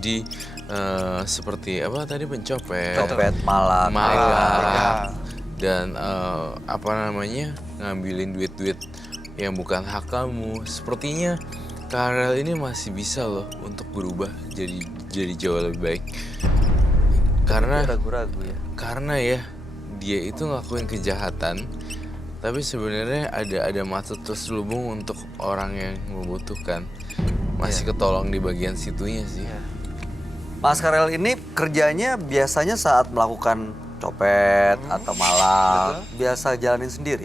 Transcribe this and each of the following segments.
Jadi seperti apa tadi pencopet, malak, dan ngambilin duit-duit yang bukan hak kamu. Sepertinya Karel ini masih bisa loh untuk berubah jadi jauh lebih baik. Karena ragu-ragu ya. Karena ya dia itu ngelakuin kejahatan, tapi sebenarnya ada maksud terselubung untuk orang yang membutuhkan. Masih ketolong di bagian situnya sih. Mas Karel ini kerjanya biasanya saat melakukan copet atau malak, biasa jalanin sendiri.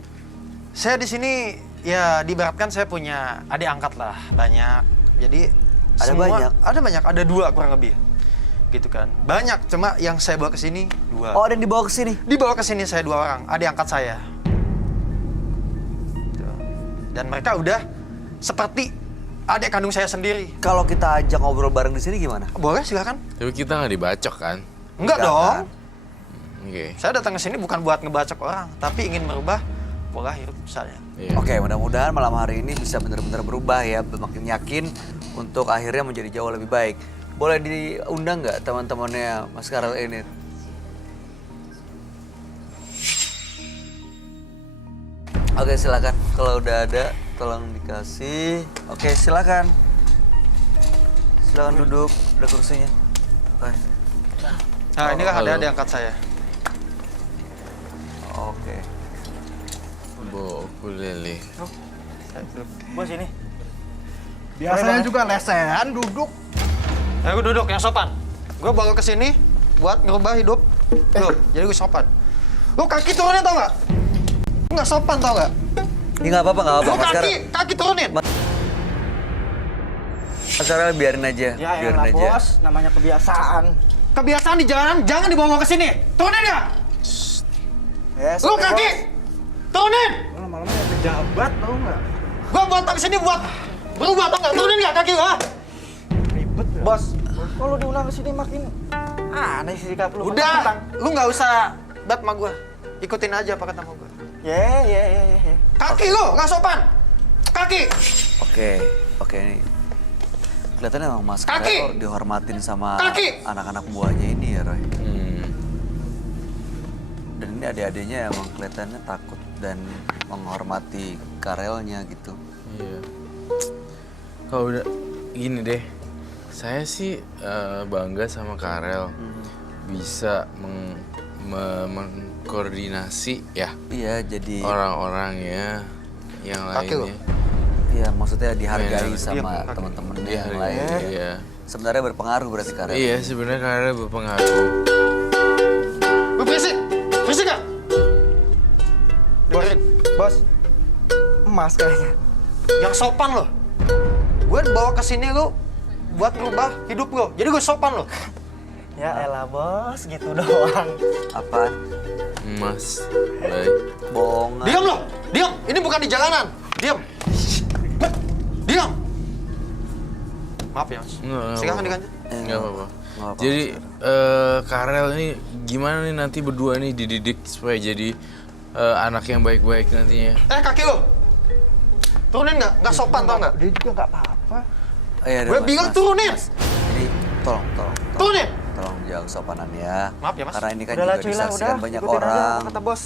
Saya di sini ya diibaratkan saya punya adik angkat lah, banyak. Jadi ada banyak, ada 2 kurang lebih. Gitu kan. Banyak, cuma yang saya bawa ke sini 2. Oh, ada yang dibawa ke sini? Dibawa ke sini saya 2 orang, adik angkat saya. Dan mereka udah seperti adik kandung saya sendiri. Kalau kita ajak ngobrol bareng di sini gimana? Boleh, silakan. Tapi kita nggak dibacok kan? Enggak dong. Oke. Saya datang ke sini bukan buat ngebacok orang, tapi ingin merubah pola hidup saya. Iya. Oke, mudah-mudahan malam hari ini bisa benar-benar berubah ya, makin yakin untuk akhirnya menjadi jauh lebih baik. Boleh diundang nggak teman-temannya Mas Karel ini? Oke, silakan. Kalau udah ada, tolong dikasih. Oke, silakan. Silakan duduk, ada kursinya. Oke. Nah, ini kan Halo. ada adik angkat saya. Oke. Bo ukulele. Bos ini. Biasanya juga lesehan duduk. Aku duduk yang sopan. Gue bawa ke sini buat ngerubah hidup lu. Jadi gue sopan. Lu kaki turunin tau nggak? Lu nggak sopan tau nggak? Ini nggak apa-apa, nggak apa-apa. Lu Mas Karel. kaki turunin. Mas Karel biarin aja, Ya biarin elah aja. bos, namanya kebiasaan. Kebiasaan di jalanan jangan dibawa ke sini. Turunin ya. Yes, Lu oke, kaki turunin. bos. Lama-lama ya pejabat tau nggak? Gue buat ke sini buat berubah tau nggak? Turunin nggak kaki gua? Ribet ya. Bos, kalau diulang ke sini makin aneh sih sikap lu. Udah, lu nggak usah bat sama gue. Ikutin aja apa kata sama gue. Ye. Kaki lu nggak sopan. Kaki. Oke ini. Kelihatannya emang Mas Kaki! Karel dihormatin sama Kaki! anak-anak buahnya ini ya, Roy. Hmm. Dan ini adik-adiknya emang kelihatannya takut dan menghormati Karelnya gitu. Iya. Kalau udah gini deh, saya sih bangga sama Karel bisa mengkoordinasi ya Iya, jadi orang-orangnya yang Kaki lo. lainnya. iya maksudnya dihargai Iya, sama iya. teman-temannya Iya, yang lain. iya. Sebenarnya berpengaruh berarti Karel. Iya, sebenarnya Karel berpengaruh. Lu berisik. Berisik nggak? Dengerin. Bos, emas kayaknya. Yang sopan lo. Gue bawa ke sini lu buat ngerubah hidup lo. Jadi gue sopan lo. Ya elah bos, gitu doang. Apaan? Emas. Baik. Bohongan. Diam lo. Diam. Ini bukan di jalanan. Diam. Diam. Maaf ya, Mas. Nggak Silakan apa-apa. dilanjut. Nggak apa-apa. Nggak apa-apa, Jadi Karel ini gimana nih nanti berdua nih dididik supaya jadi anak yang baik-baik nantinya? Kaki lo. Turunin nggak? Nggak sopan tau nggak? Dia juga nggak apa-apa. Iya, Gue bilang turunin. Ini tolong. Turunin. Tolong jaga kesopanan ya. Maaf ya, Mas. Karena ini kan Udahlah juga cuy lah, disaksikan udah. banyak Ikutin aja orang. apa kata bos.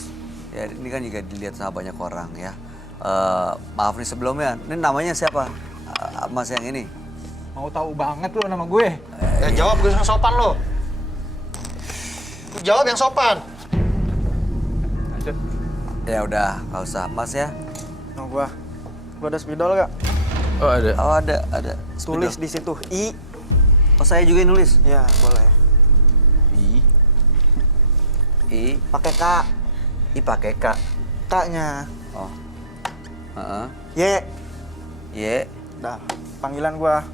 Ya ini kan juga dilihat sama banyak orang ya. Maaf nih sebelumnya, ini namanya siapa? Mas yang ini? Mau tahu banget lu nama gue. Jawab gue yang sopan lo. Jawab yang sopan. Lanjut. Ya udah, nggak usah. Mas ya? Nah gua ada spidol gak? Oh ada. Oh ada. Tulis Spidol. di situ I. Oh saya juga yang nulis. Ya boleh. I Pakai K. pakai K. K-nya. Oh. Heeh. Y. Y. Dah, panggilan gua.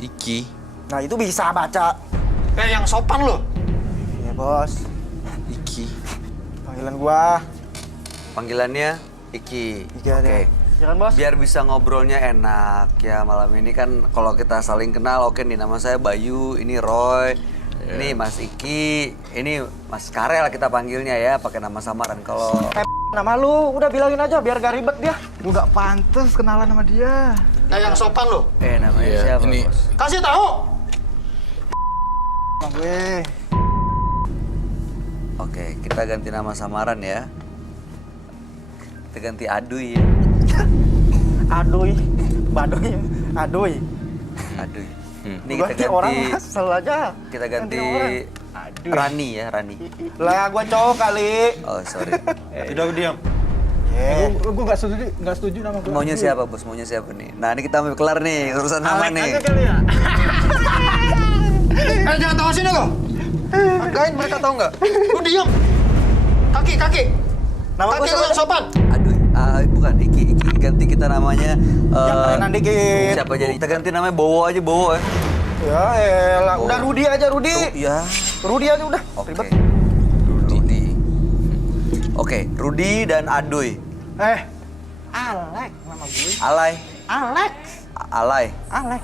Iki. Nah itu bisa baca. Yang sopan lo. Iya bos. Iki. Panggilan gua. Panggilannya Iki. Iki aja. Oke. Ya kan bos? Biar bisa ngobrolnya enak ya malam ini kan kalau kita saling kenal oke nih nama saya Bayu, ini Roy, ini Mas Iki, ini Mas Karel kita panggilnya ya pakai nama samaran kalau Nama lu udah bilangin aja biar gak ribet dia. Lu gak pantes kenalan sama dia. Yang sopan lo. namanya Iya, siapa ini- bos? Kasih tahu. Sama gue. Oke, kita ganti nama samaran ya. Kita ganti Aduy ya. Aduy. Baduy. Aduy. Aduy. Ini Gua kita ganti orang ganti mas, selalu aja. kita ganti orang. Aduh. Rani ya, Rani. Lah gua cowok kali. Oh, sorry. Udah diam. Gua nggak setuju nama gua. Maunya siapa, Bos? Maunya siapa nih? Nah, ini kita mau kelar nih urusan nama Alek nih. aja kali ya. Jangan tahu sini lo. Hargain mereka tahu nggak? Lu diam. Kaki. Nama gua Kaki lu siapa? yang sopan. Aduh, bukan Iki ganti kita namanya Yang kerenan dikit. siapa jadi? Kita ganti namanya Bowo aja, Bowo ya. Ya elah, udah Rudi aja Rudi. Ya. Rudi aja udah. Oke. Ribet. Rudi. Oke, Rudi dan Aduy. Alek nama gue. Alay. Alex. Alay. Alek.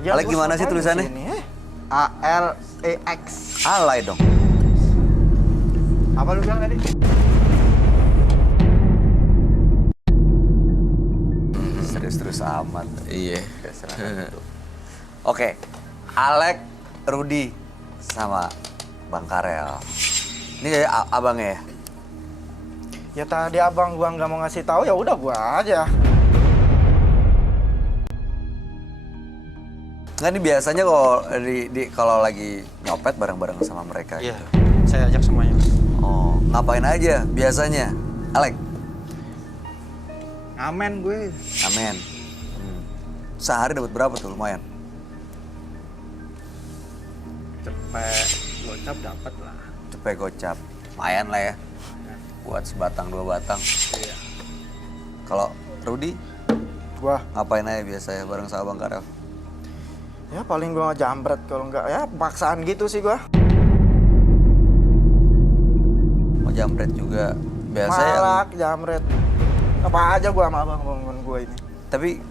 Alek gimana sih tulisannya? ALEX. Alay dong. Apa lu bilang tadi? Serius-serius amat. Iya. Oke, Alek, Rudi, sama Bang Karel. Ini abangnya ya? Ya tadi abang gua nggak mau ngasih tahu ya udah gua aja. Nggak, ini biasanya kalau lagi nyopet bareng-bareng sama mereka. Iya. Gitu. Saya ajak semuanya. Oh, ngapain aja biasanya? Alek, Ngamen gue. amen. Sehari dapat berapa tuh? Lumayan. Cepet gocap dapat lah. Cepet gocap. Lumayan lah ya. Buat sebatang dua batang. Iya. Kalau Rudi, Gua ngapain aja biasanya bareng sama Bang Karel? ya paling gua jambret kalau enggak ya paksaan gitu sih gua. Mau jambret juga. Biasanya yang... Malak, jambret. Apa aja gua sama abang gua ini. Tapi,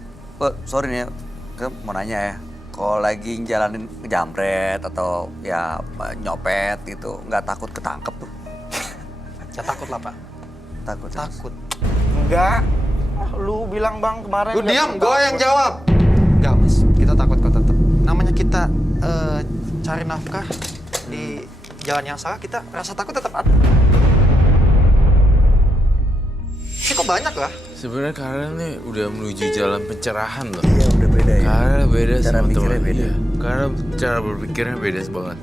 sorry nih ya, mau nanya ya. Kalau lagi jalanin jambret atau ya nyopet gitu, nggak takut ketangkep tuh? Ya takut lah Pak. Takut. ya? Takut. Enggak. Lu bilang bang kemarin. Lu nggak diam, takut. gua yang jawab. Enggak mas, kita takut kok tetap. Namanya kita cari nafkah di jalan yang salah, kita rasa takut tetap ada. Cukup banyak lah. Sebenarnya Karel nih udah menuju jalan pencerahan loh. Iya, udah beda ya. Karel beda Cara sama mikirnya teman. beda. Iya. Karel cara berpikirnya beda banget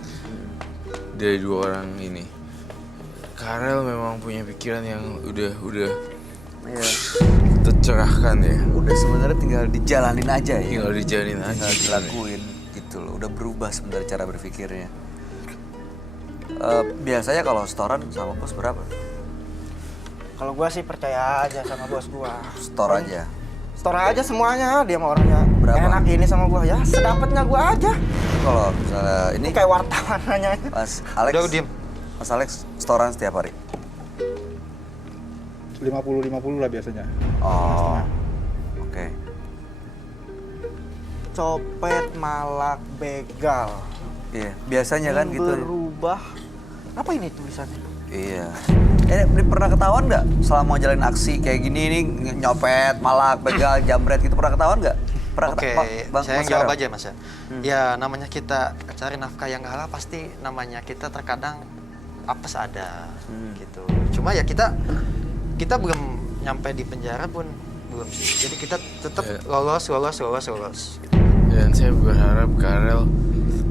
dari dua orang ini. Karel memang punya pikiran yang udah Iya. tercerahkan ya. Udah sebenarnya tinggal dijalanin aja ya. Tinggal dijalanin aja. Tinggal sebenarnya. dilakuin gitu loh. Udah berubah sebenarnya cara berpikirnya. Biasanya kalau setoran sama bos berapa? Kalau gua sih percaya aja sama bos gua. Store aja. Store aja semuanya, dia mau orangnya Berapa? enak ini sama gua ya, sedapatnya gua aja. Kalau misalnya ini Ini kayak wartawan nanya aja. Mas Alex. Udah, diem. Mas Alex setoran setiap hari. 50-50 lah biasanya. Oh. Oke. Copet, malak, begal. Iya, biasanya kan Yang gitu. Berubah. Apa ini tulisannya? Iya. Ini pernah ketahuan nggak selama jalan aksi kayak gini nih nyopet, malak, begal, jambret gitu pernah ketahuan nggak? Pernah Oke, Bang, saya Mas jawab Karel? aja mas ya. Ya namanya kita cari nafkah yang halal pasti namanya kita terkadang apes ada gitu. Cuma ya kita belum nyampe di penjara pun belum sih. Jadi kita tetap Ya. lolos. Gitu. Dan saya berharap Karel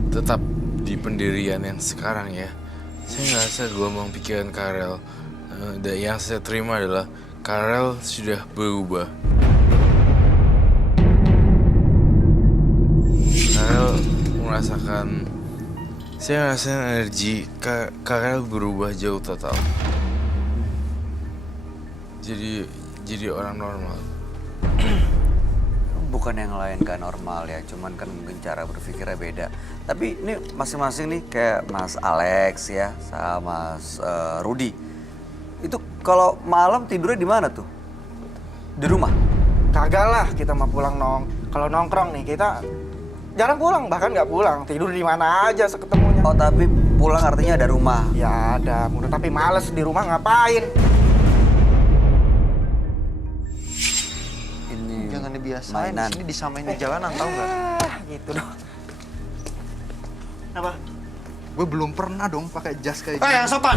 tetap di pendirian yang sekarang ya. Saya ngerasa gelombang pikiran Karel dan yang saya terima adalah Karel sudah berubah. Karel merasakan, saya ngerasain energi Karel berubah jauh total. Jadi orang normal. Bukan yang lain kan normal ya, cuman kan mungkin cara berpikirnya beda. Tapi ini masing-masing nih kayak Mas Alex ya, sama Mas Rudi. Itu kalau malam tidurnya di mana tuh? Di rumah? Kagak lah, kita mah pulang kalau nongkrong nih kita jarang pulang, bahkan nggak pulang, tidur di mana aja seketemunya. Oh tapi pulang artinya ada rumah. Ya ada, tapi males di rumah ngapain? Jangan dibiasain, mainan. di sini disamain di jalanan tahu nggak? Gitu dong. Apa? Gue belum pernah dong pakai jas kayak yang sopan.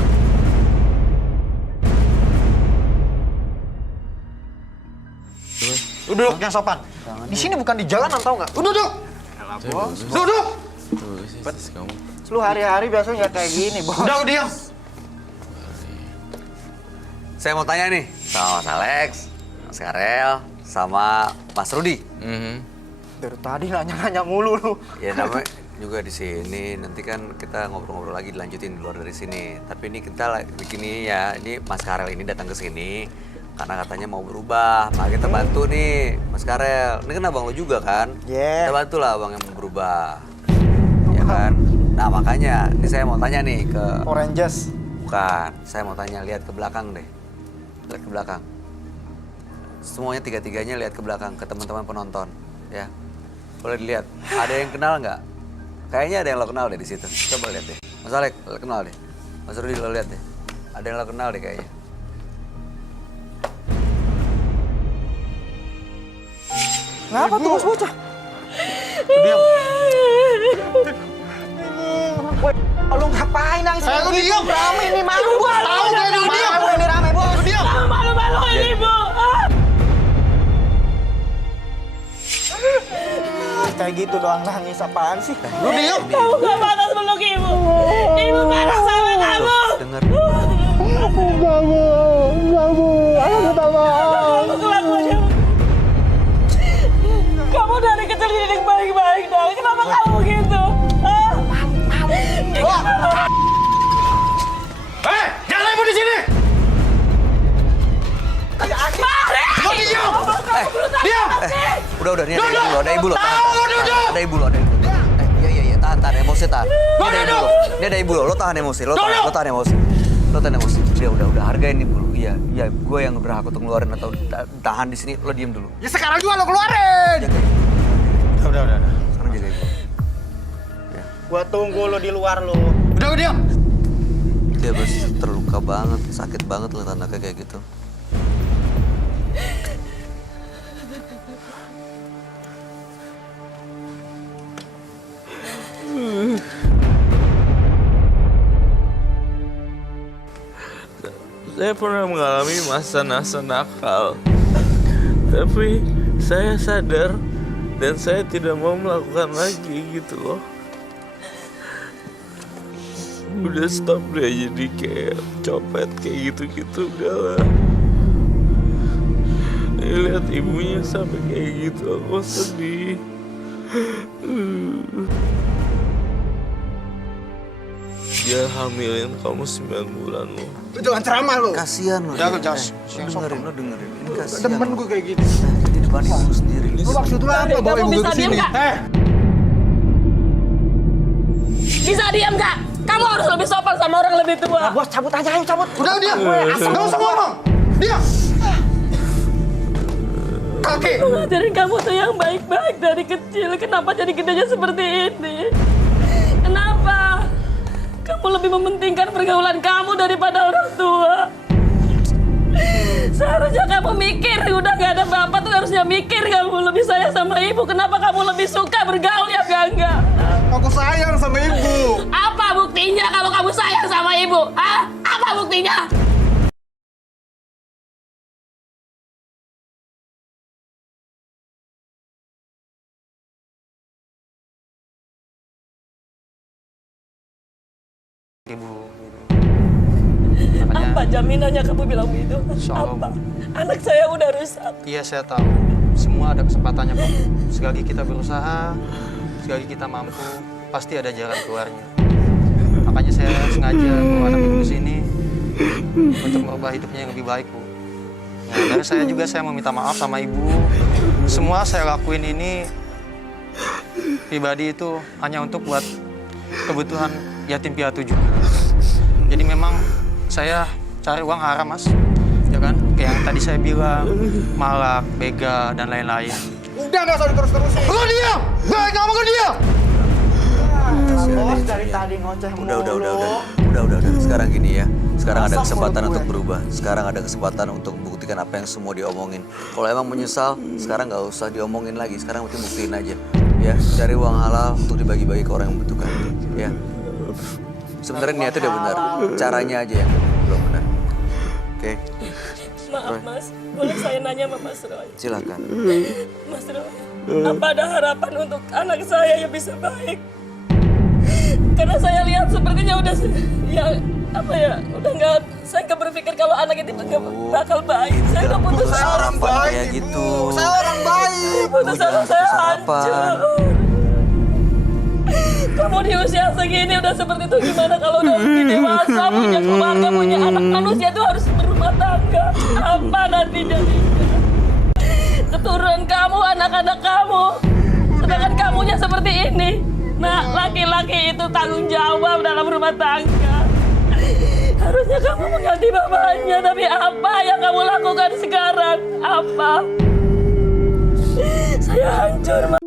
Duduk yang sopan. Di sini bukan di jalanan tahu nggak? Duduk. Duduk. Tuh, sis, kamu. Lu hari-hari biasanya nggak kayak gini, Bos. Udah diam. Saya mau tanya nih sama Mas Alex, Mas Karel, sama Mas Rudi. Dari tadi nanya-nanya mulu lu. Ya namanya juga di sini. Nanti kan kita ngobrol-ngobrol lagi dilanjutin di luar dari sini. Tapi ini kita bikin ini ya. Ini Mas Karel ini datang ke sini karena katanya mau berubah. Nah, kita bantu nih Mas Karel. Ini kan abang lo juga kan? Yeah. Kita bantu lah abang yang mau berubah. Ya kan? Nah makanya ini saya mau tanya nih ke... Oranges. Bukan, saya mau tanya lihat ke belakang deh. Lihat ke belakang. Semuanya tiga-tiganya lihat ke belakang ke teman-teman penonton, ya. Boleh dilihat. Ada yang kenal nggak? Kayaknya ada yang lo kenal deh di situ. Coba lihat deh. Mas Alek, lo kenal deh. Mas Rudi lo lihat deh. Ada yang lo kenal deh kayaknya. Kenapa tuh Bos bocah? Diam. Woi, lu ngapain nangis? Lu diam. Rame ini malu gua. Tahu gua lu diam. Malu ini rame, Bos. Lu diam. Malu-maluin ibu. Kayak gitu doang nangis apaan sih? Lu diam. Kamu gak pantas meluk ibu. Ibu marah sama kamu. Dengar. Kamu kelakuan yang... Kamu dari kecil dididik baik-baik dong. Kenapa kamu begitu? Hah? Jangan ibu di sini. Lu diam. Diam. Udah, ini ada ibu lo, tahan. Duduk. Ada ibu lo, ada ibu. Iya, tahan, emosi tahan. Ini ada ibu lo tahan emosi, lo tahan emosi. Lo tahan emosi. Udah, hargain ibu lo. Iya, gue yang berhak untuk ngeluarin atau tahan di sini, lo diem dulu. Ya sekarang juga lo keluarin. Jaga ibu. Udah. Sekarang jaga ibu. Ya. Gua tunggu lo di luar lo. Udah diam. Dia pasti terluka banget, sakit banget lihat anaknya kayak gitu. Saya pernah mengalami masa-masa nakal. Tapi saya sadar dan saya tidak mau melakukan lagi gitu loh. Udah stop deh jadi kayak copet kayak gitu-gitu udahlah. Lihat ibunya sampai kayak gitu aku sedih. Dia hamilin kamu 9 bulan loh. Lu jangan ceramah lu. Kasian lo. Jangan, jangan. Lo dengerin. Ini kasian. Demen gue kayak gitu. Di depan ibu sendiri. Lu maksud lu apa bawa ibu gue bisa diam kesini? gak? Bisa diam gak? Kamu harus lebih sopan sama orang lebih tua. Bos cabut aja, ayo cabut. Udah diam. Gak usah ngomong. Diam. Kaki. Aku ngajarin kamu tuh yang baik-baik dari kecil. Kenapa jadi gedenya seperti ini? Kenapa? Kamu lebih mementingkan pergaulan kamu daripada orang tua. Seharusnya kamu mikir, udah gak ada bapak tuh harusnya mikir kamu lebih sayang sama ibu. Kenapa kamu lebih suka bergaul ya enggak? Aku sayang sama ibu. Apa buktinya kalau kamu sayang sama ibu? Hah? Apa buktinya? Ibu. Apa jaminannya kamu bilang begitu? Insya Allah, Apa? Anak saya udah rusak. Iya saya tahu. Semua ada kesempatannya kok. Selagi kita berusaha, selagi kita mampu, pasti ada jalan keluarnya. Makanya saya sengaja bawa anak ibu sini untuk merubah hidupnya yang lebih baik, Bu. Nah, dari saya juga saya mau minta maaf sama ibu. Semua saya lakuin ini pribadi itu hanya untuk buat kebutuhan yatim piatu juga. Jadi memang saya cari uang haram, Mas. Ya kan? Kayak yang tadi saya bilang, malak, bega, dan lain-lain. Udah nggak usah diterus-terusin. Lu diam! Baik, ngomong lu diam! Bos dari tadi ngoceh mulu. Udah. Sekarang gini ya. Sekarang ada kesempatan untuk berubah. Sekarang ada kesempatan untuk membuktikan apa yang semua diomongin. Kalau emang menyesal, sekarang nggak usah diomongin lagi. Sekarang mungkin buktiin aja. ya cari uang halal untuk dibagi-bagi ke orang yang membutuhkan, ya. Sebenarnya niatnya udah benar, caranya aja yang belum benar. Oke, Maaf Mas, boleh saya nanya sama Mas Roy? silakan. Mas Roy, apa ada harapan untuk anak saya yang bisa baik? Karena saya lihat sepertinya udah udah nggak, saya nggak berpikir kalau anak itu nggak bakal baik. Saya udah putus asa. Harapan kayak gitu. Saya orang baik. Putus asa saya hancur. Kamu di usia segini udah seperti itu, gimana kalau udah lebih dewasa, punya keluarga, punya anak? Manusia itu harus berumah tangga. Apa nanti jadinya? Keturunan kamu, anak-anak kamu, sedangkan kamunya seperti ini. Nah, laki-laki itu tanggung jawab dalam rumah tangga. Harusnya kamu mengganti bapaknya, tapi apa yang kamu lakukan sekarang? Apa? Saya hancur, Mas.